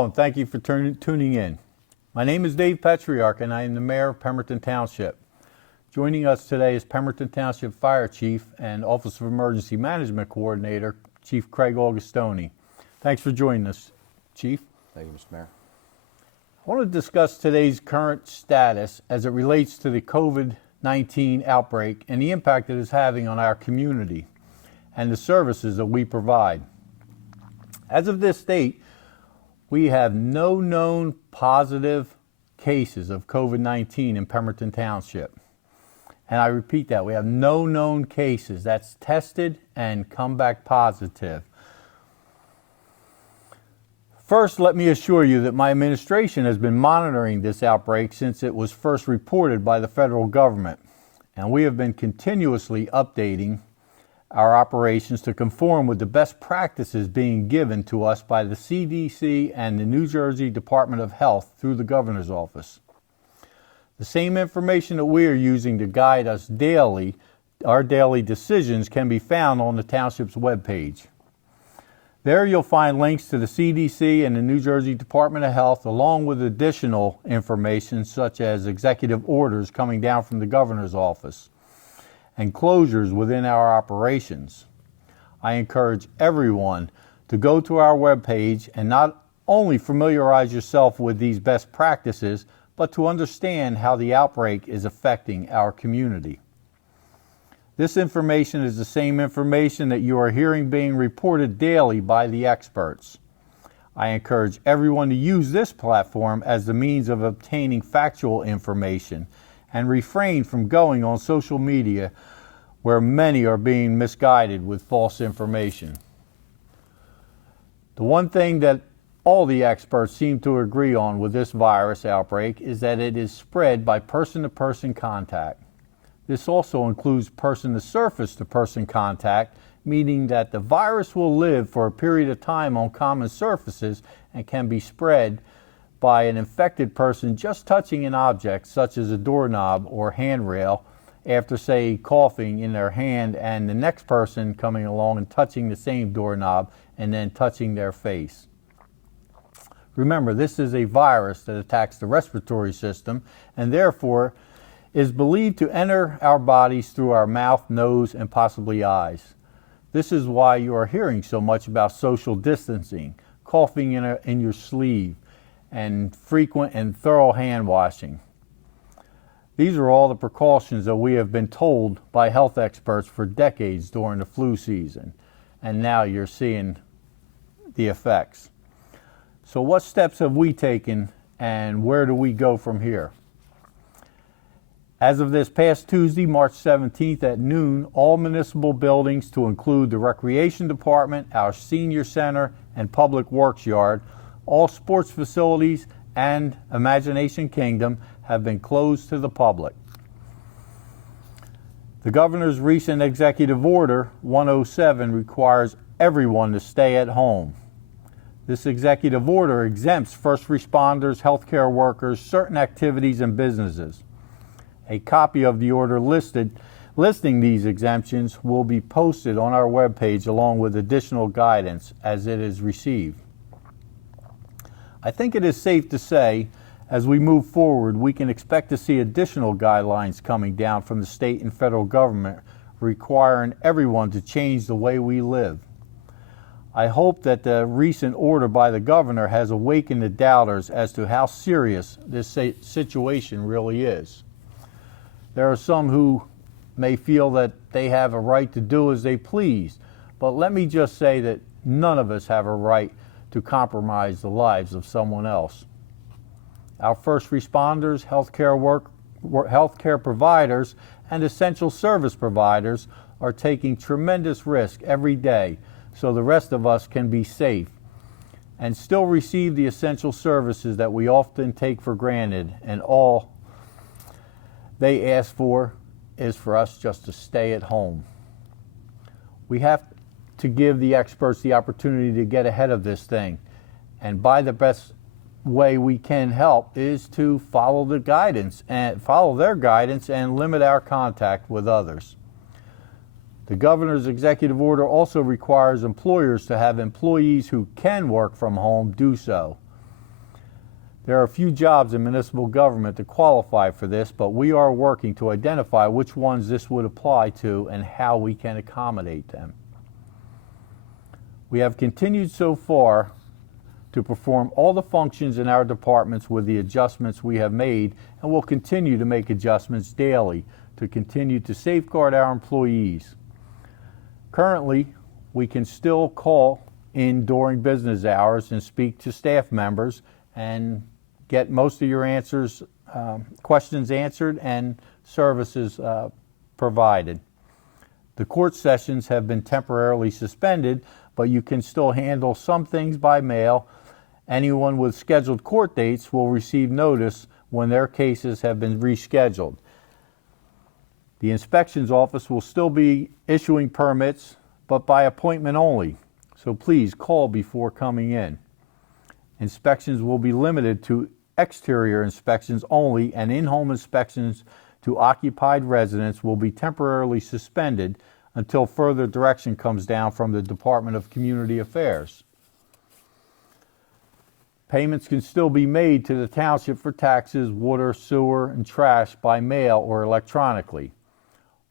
Hello, and thank you for tuning in. My name is Dave Petriarch, and I am the Mayor of Pemberton Township. Joining us today is Pemberton Township Fire Chief and Office of Emergency Management Coordinator, Chief Craig Augustoni. Thanks for joining us, Chief. Thank you, Mr. Mayor. I want to discuss today's current status as it relates to the COVID-19 outbreak and the impact it is having on our community and the services that we provide. As of this date, we have no known positive cases of COVID-19 in Pemberton Township. And I repeat that, we have no known cases. That's tested and come back positive. First, let me assure you that my administration has been monitoring this outbreak since it was first reported by the federal government. And we have been continuously updating our operations to conform with the best practices being given to us by the CDC and the New Jersey Department of Health through the Governor's Office. The same information that we are using to guide us daily, our daily decisions, can be found on the Township's webpage. There you'll find links to the CDC and the New Jersey Department of Health, along with additional information such as executive orders coming down from the Governor's Office and closures within our operations. I encourage everyone to go to our webpage and not only familiarize yourself with these best practices, but to understand how the outbreak is affecting our community. This information is the same information that you are hearing being reported daily by the experts. I encourage everyone to use this platform as the means of obtaining factual information and refrain from going on social media where many are being misguided with false information. The one thing that all the experts seem to agree on with this virus outbreak is that it is spread by person-to-person contact. This also includes person-to-surface-to-person contact, meaning that the virus will live for a period of time on common surfaces and can be spread by an infected person just touching an object such as a doorknob or handrail after, say, coughing in their hand, and the next person coming along and touching the same doorknob and then touching their face. Remember, this is a virus that attacks the respiratory system and therefore is believed to enter our bodies through our mouth, nose, and possibly eyes. This is why you are hearing so much about social distancing, coughing in your sleeve, and frequent and thorough hand washing. These are all the precautions that we have been told by health experts for decades during the flu season, and now you're seeing the effects. So what steps have we taken, and where do we go from here? As of this past Tuesday, March 17th at noon, all municipal buildings, to include the Recreation Department, our Senior Center, and Public Works Yard, all sports facilities, and Imagination Kingdom have been closed to the public. The Governor's recent Executive Order 107 requires everyone to stay at home. This executive order exempts first responders, healthcare workers, certain activities, and businesses. A copy of the order listing these exemptions will be posted on our webpage along with additional guidance as it is received. I think it is safe to say, as we move forward, we can expect to see additional guidelines coming down from the state and federal government requiring everyone to change the way we live. I hope that the recent order by the governor has awakened the doubters as to how serious this situation really is. There are some who may feel that they have a right to do as they please, but let me just say that none of us have a right to compromise the lives of someone else. Our first responders, healthcare providers, and essential service providers are taking tremendous risk every day so the rest of us can be safe and still receive the essential services that we often take for granted, and all they ask for is for us just to stay at home. We have to give the experts the opportunity to get ahead of this thing, and by the best way we can help is to follow their guidance and limit our contact with others. The governor's executive order also requires employers to have employees who can work from home do so. There are a few jobs in municipal government that qualify for this, but we are working to identify which ones this would apply to and how we can accommodate them. We have continued so far to perform all the functions in our departments with the adjustments we have made, and will continue to make adjustments daily to continue to safeguard our employees. Currently, we can still call in during business hours and speak to staff members and get most of your questions answered and services provided. The court sessions have been temporarily suspended, but you can still handle some things by mail. Anyone with scheduled court dates will receive notice when their cases have been rescheduled. The inspections office will still be issuing permits, but by appointment only, so please call before coming in. Inspections will be limited to exterior inspections only, and in-home inspections to occupied residents will be temporarily suspended until further direction comes down from the Department of Community Affairs. Payments can still be made to the township for taxes, water, sewer, and trash by mail or electronically.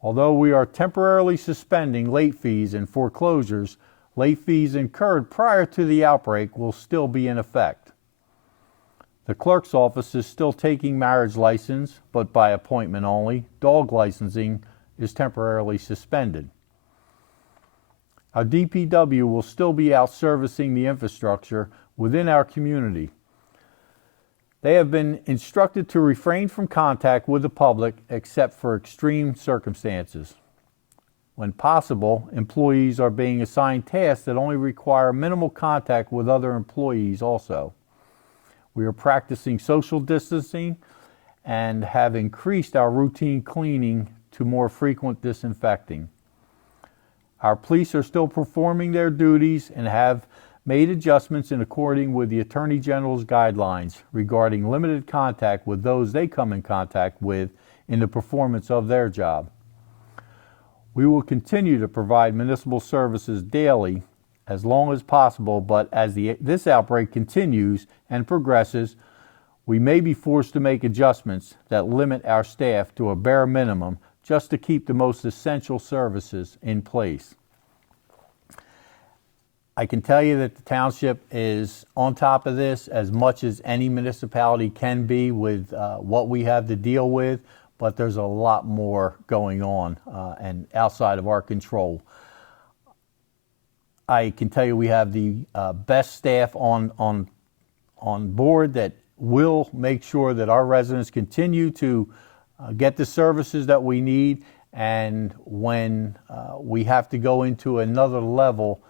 Although we are temporarily suspending late fees and foreclosures, late fees incurred prior to the outbreak will still be in effect. The clerk's office is still taking marriage license, but by appointment only. Dog licensing is temporarily suspended. Our DPW will still be out servicing the infrastructure within our community. They have been instructed to refrain from contact with the public except for extreme circumstances. When possible, employees are being assigned tasks that only require minimal contact with other employees also. We are practicing social distancing and have increased our routine cleaning to more frequent disinfecting. Our police are still performing their duties and have made adjustments in accordance with the Attorney General's guidelines regarding limited contact with those they come in contact with in the performance of their job. We will continue to provide municipal services daily as long as possible, but as this outbreak continues and progresses, we may be forced to make adjustments that limit our staff to a bare minimum just to keep the most essential services in place. I can tell you that the township is on top of this as much as any municipality can be with what we have to deal with, but there's a lot more going on and outside of our control. I can tell you we have the best staff on board that will make sure that our residents continue to get the services that we need, and when we have to go into another level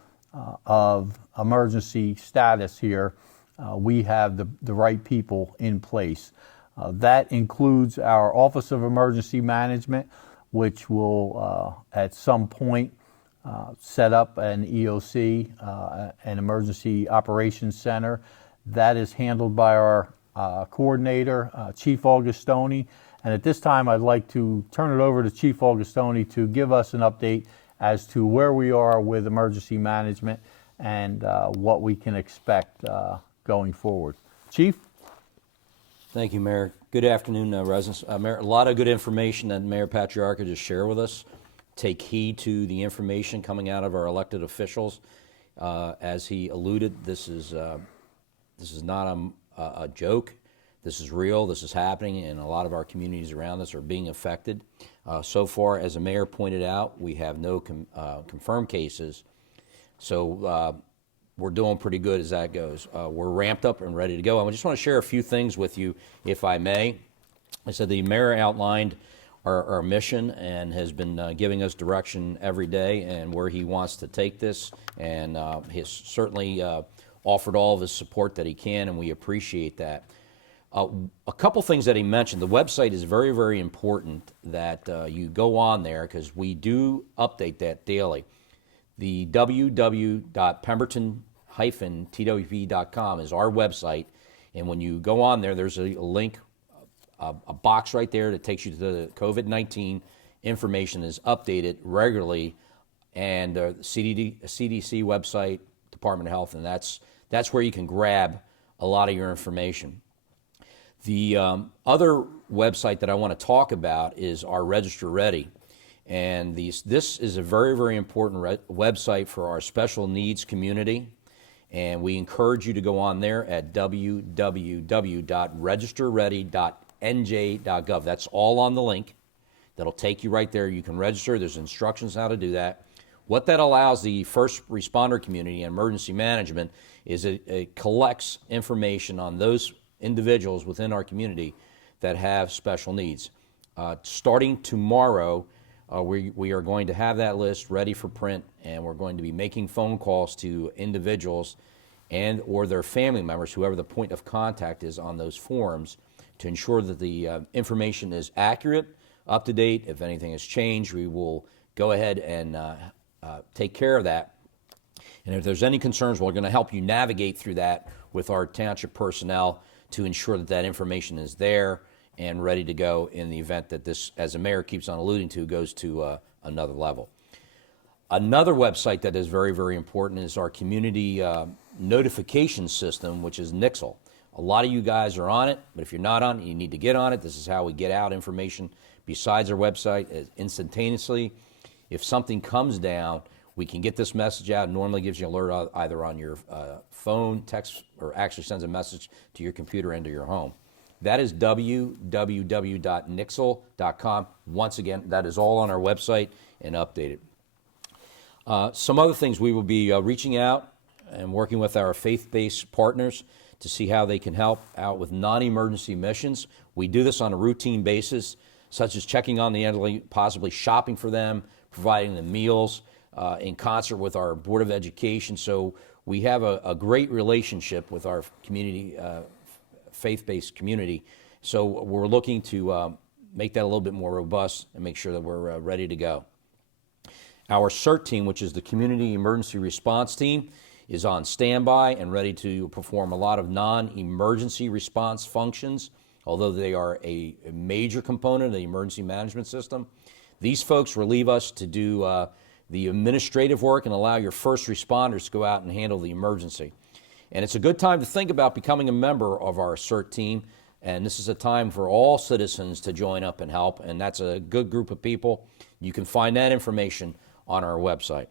of emergency status here, we have the right people in place. That includes our Office of Emergency Management, which will at some point set up an EOC, an Emergency Operations Center. That is handled by our coordinator, Chief Augustoni. And at this time, I'd like to turn it over to Chief Augustoni to give us an update as to where we are with emergency management and what we can expect going forward. Chief? Thank you, Mayor. Good afternoon, residents. Mayor, a lot of good information that Mayor Patriarca just shared with us. Take heed to the information coming out of our elected officials. As he alluded, this is not a joke. This is real. This is happening, and a lot of our communities around us are being affected. So far, as the mayor pointed out, we have no confirmed cases, so we're doing pretty good as that goes. We're ramped up and ready to go. I just want to share a few things with you, if I may. I said the mayor outlined our mission and has been giving us direction every day and where he wants to take this, and he's certainly offered all of his support that he can, and we appreciate that. A couple things that he mentioned. The website is very, very important that you go on there, because we do update that daily. The www.pemberton-twp.com is our website, and when you go on there, there's a link, a box right there that takes you to the COVID-19 information is updated regularly, and the CDC website, Department of Health, and that's where you can grab a lot of your information. The other website that I want to talk about is our Register Ready. And this is a very, very important website for our special needs community. And we encourage you to go on there at www.registerready.nj.gov. That's all on the link. That'll take you right there. You can register. There's instructions how to do that. What that allows the first responder community and emergency management is it collects information on those individuals within our community that have special needs. Starting tomorrow, we are going to have that list ready for print, and we're going to be making phone calls to individuals and or their family members, whoever the point of contact is on those forms, to ensure that the information is accurate, up to date. If anything has changed, we will go ahead and take care of that. And if there's any concerns, we're going to help you navigate through that with our township personnel to ensure that that information is there and ready to go in the event that this, as the mayor keeps on alluding to, goes to another level. Another website that is very, very important is our community notification system, which is Nixle. A lot of you guys are on it, but if you're not on it, you need to get on it. This is how we get out information besides our website instantaneously. If something comes down, we can get this message out. It normally gives you an alert either on your phone, text, or actually sends a message to your computer and to your home. That is www.nixle.com. Once again, that is all on our website and updated. Some other things, we will be reaching out and working with our faith-based partners to see how they can help out with non-emergency missions. We do this on a routine basis, such as checking on the elderly, possibly shopping for them, providing them meals, in concert with our Board of Education. So we have a great relationship with our community, faith-based community. So we're looking to make that a little bit more robust and make sure that we're ready to go. Our CERT team, which is the Community Emergency Response Team, is on standby and ready to perform a lot of non-emergency response functions, although they are a major component of the emergency management system. These folks relieve us to do the administrative work and allow your first responders to go out and handle the emergency. And it's a good time to think about becoming a member of our CERT team, and this is a time for all citizens to join up and help, and that's a good group of people. You can find that information on our website.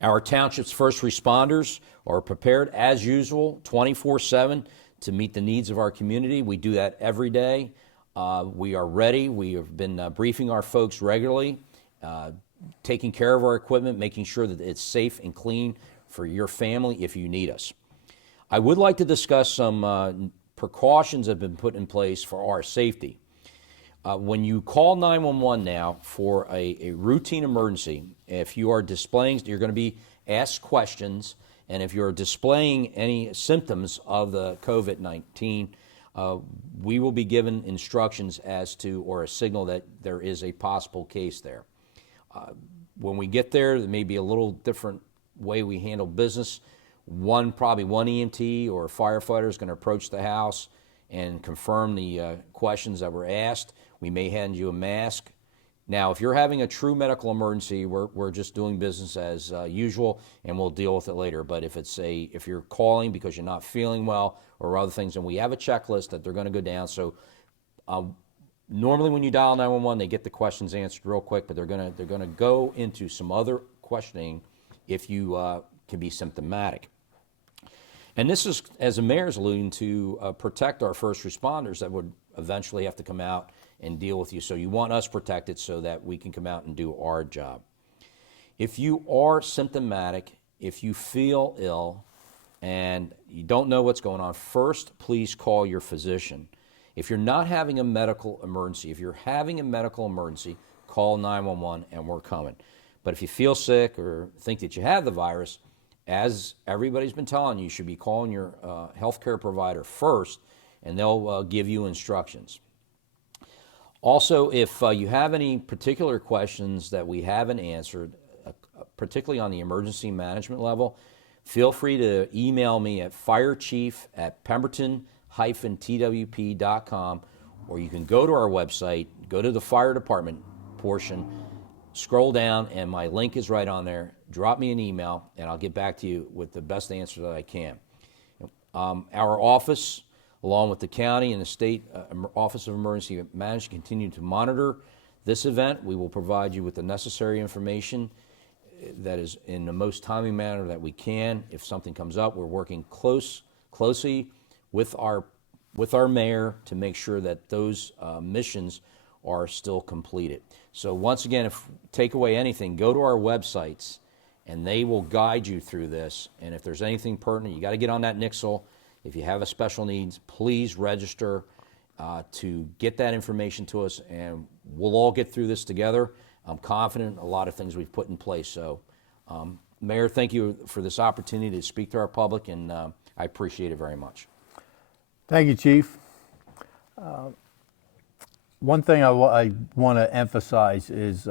Our township's first responders are prepared as usual 24/7 to meet the needs of our community. We do that every day. We are ready. We have been briefing our folks regularly, taking care of our equipment, making sure that it's safe and clean for your family if you need us. I would like to discuss some precautions that have been put in place for our safety. When you call 911 now for a routine emergency, if you are displaying, you're going to be asked questions, and if you're displaying any symptoms of the COVID-19, we will be given instructions as to, or a signal that there is a possible case there. When we get there may be a little different way we handle business. Probably one EMT or firefighter is going to approach the house and confirm the questions that were asked. We may hand you a mask. Now, if you're having a true medical emergency, we're just doing business as usual, and we'll deal with it later. But if you're calling because you're not feeling well or other things, and we have a checklist that they're going to go down. So normally when you dial 911, they get the questions answered real quick, but they're going to go into some other questioning if you can be symptomatic. And this is, as the mayor's alluding to, protect our first responders that would eventually have to come out and deal with you. So you want us protected so that we can come out and do our job. If you are symptomatic, if you feel ill, and you don't know what's going on, first, please call your physician. If you're not having a medical emergency, if you're having a medical emergency, call 911 and we're coming. But if you feel sick or think that you have the virus, as everybody's been telling you, you should be calling your healthcare provider first, and they'll give you instructions. Also, if you have any particular questions that we haven't answered, particularly on the emergency management level, feel free to email me at firechief@pemberton-twp.com, or you can go to our website, go to the fire department portion, scroll down, and my link is right on there. Drop me an email, and I'll get back to you with the best answer that I can. Our office along with the county and the state Office of Emergency Management, continue to monitor this event. We will provide you with the necessary information that is in the most timely manner that we can. If something comes up, we're working closely with our mayor to make sure that those missions are still completed. So once again, if take away anything, go to our websites and they will guide you through this. And if there's anything pertinent, you got to get on that Nixle. If you have a special needs, please register to get that information to us, and we'll all get through this together. I'm confident in a lot of things we've put in place. So, Mayor, thank you for this opportunity to speak to our public, and I appreciate it very much. Thank you, Chief. One thing I want to emphasize is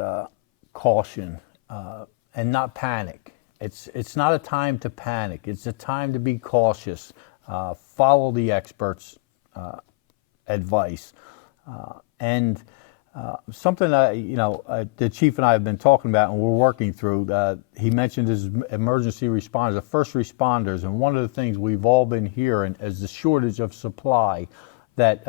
caution and not panic. It's not a time to panic. It's a time to be cautious. Follow the experts' advice. And something that, the Chief and I have been talking about and we're working through, he mentioned his emergency responders, the first responders, and one of the things we've all been hearing is the shortage of supply that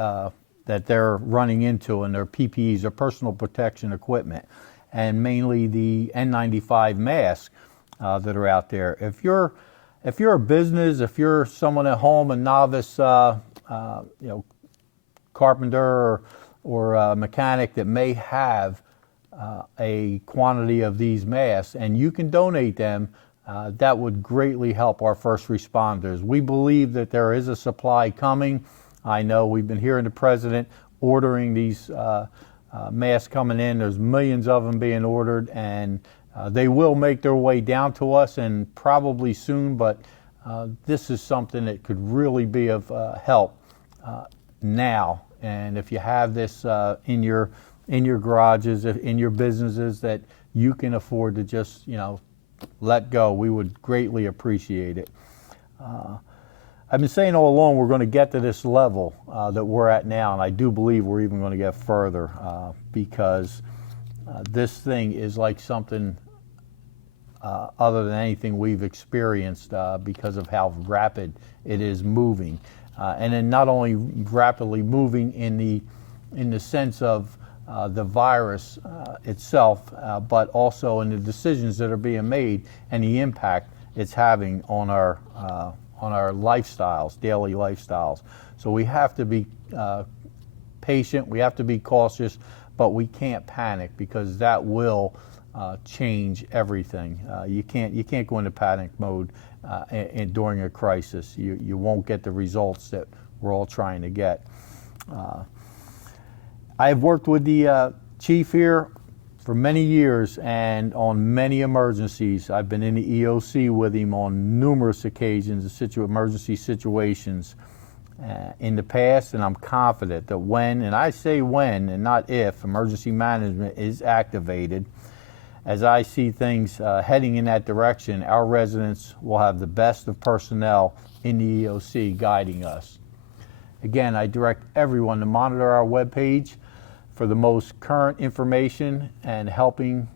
they're running into in their PPEs, their personal protection equipment, and mainly the N95 masks that are out there. If you're a business, if you're someone at home, a novice, carpenter or a mechanic that may have a quantity of these masks and you can donate them, that would greatly help our first responders. We believe that there is a supply coming. I know we've been hearing the president ordering these masks coming in. There's millions of them being ordered, and they will make their way down to us, and probably soon, but this is something that could really be of help now. And if you have this in your garages, in your businesses that you can afford to just let go, we would greatly appreciate it. I've been saying all along we're going to get to this level that we're at now, and I do believe we're even going to get further because this thing is like something other than anything we've experienced because of how rapid it is moving. And then not only rapidly moving in the sense of the virus itself, but also in the decisions that are being made and the impact it's having on our lifestyles, daily lifestyles. So we have to be patient, we have to be cautious, but we can't panic because that will change everything. You can't go into panic mode during a crisis. You won't get the results that we're all trying to get. I've worked with the chief here for many years, and on many emergencies. I've been in the EOC with him on numerous occasions, emergency situations in the past, and I'm confident that when, and I say when and not if, emergency management is activated, as I see things heading in that direction, our residents will have the best of personnel in the EOC guiding us. Again, I direct everyone to monitor our webpage for the most current information and helping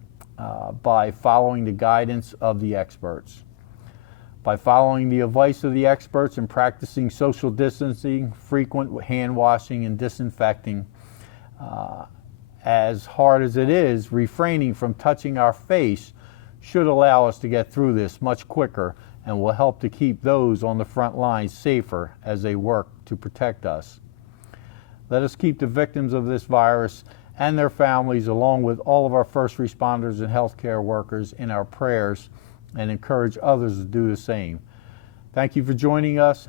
by following the guidance of the experts. By following the advice of the experts and practicing social distancing, frequent hand washing and disinfecting, as hard as it is, refraining from touching our face should allow us to get through this much quicker and will help to keep those on the front lines safer as they work to protect us. Let us keep the victims of this virus and their families, along with all of our first responders and healthcare workers, in our prayers and encourage others to do the same. Thank you for joining us,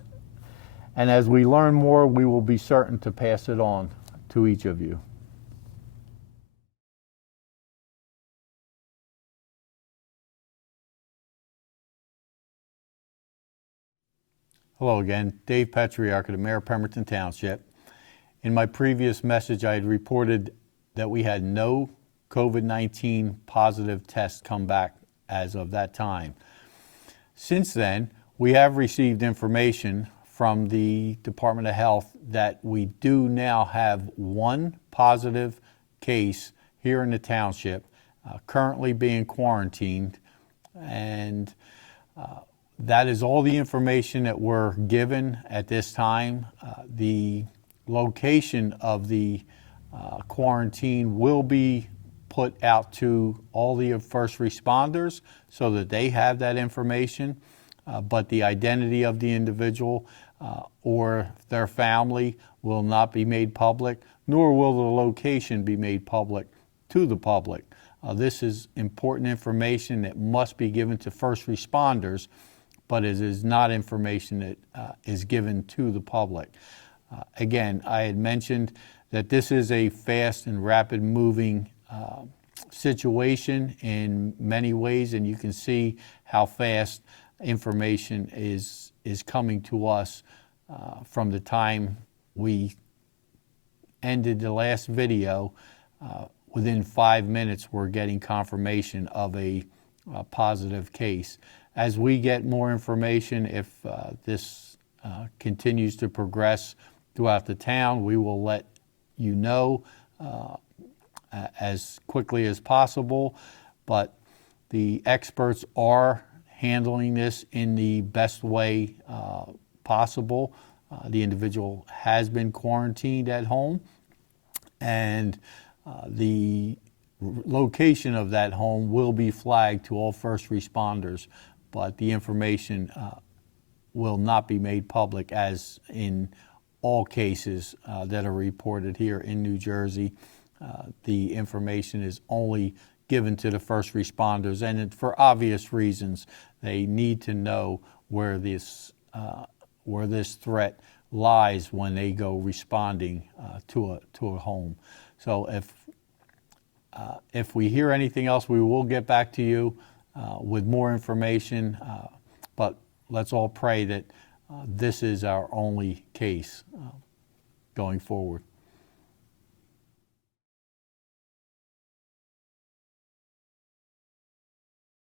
and as we learn more, we will be certain to pass it on to each of you. Hello again, Dave Petriarca, the Mayor of Pemberton Township. In my previous message, I had reported that we had no COVID-19 positive tests come back as of that time. Since then, we have received information from the Department of Health that we do now have one positive case here in the township, currently being quarantined, and That is all the information that we're given at this time. The location of the quarantine will be put out to all the first responders so that they have that information, but the identity of the individual or their family will not be made public, nor will the location be made public to the public. This is important information that must be given to first responders, but it is not information that is given to the public. Again, I had mentioned that this is a fast and rapid moving situation in many ways, and you can see how fast information is coming to us from the time we ended the last video. Within 5 minutes, we're getting confirmation of a positive case. As we get more information, if this continues to progress throughout the town, we will let you know as quickly as possible. But the experts are handling this in the best way possible. The individual has been quarantined at home, and the location of that home will be flagged to all first responders, but the information will not be made public, as in all cases that are reported here in New Jersey. The information is only given to the first responders, and for obvious reasons. They need to know where this threat lies when they go responding to a home. So if we hear anything else, we will get back to you with more information, but let's all pray that this is our only case going forward.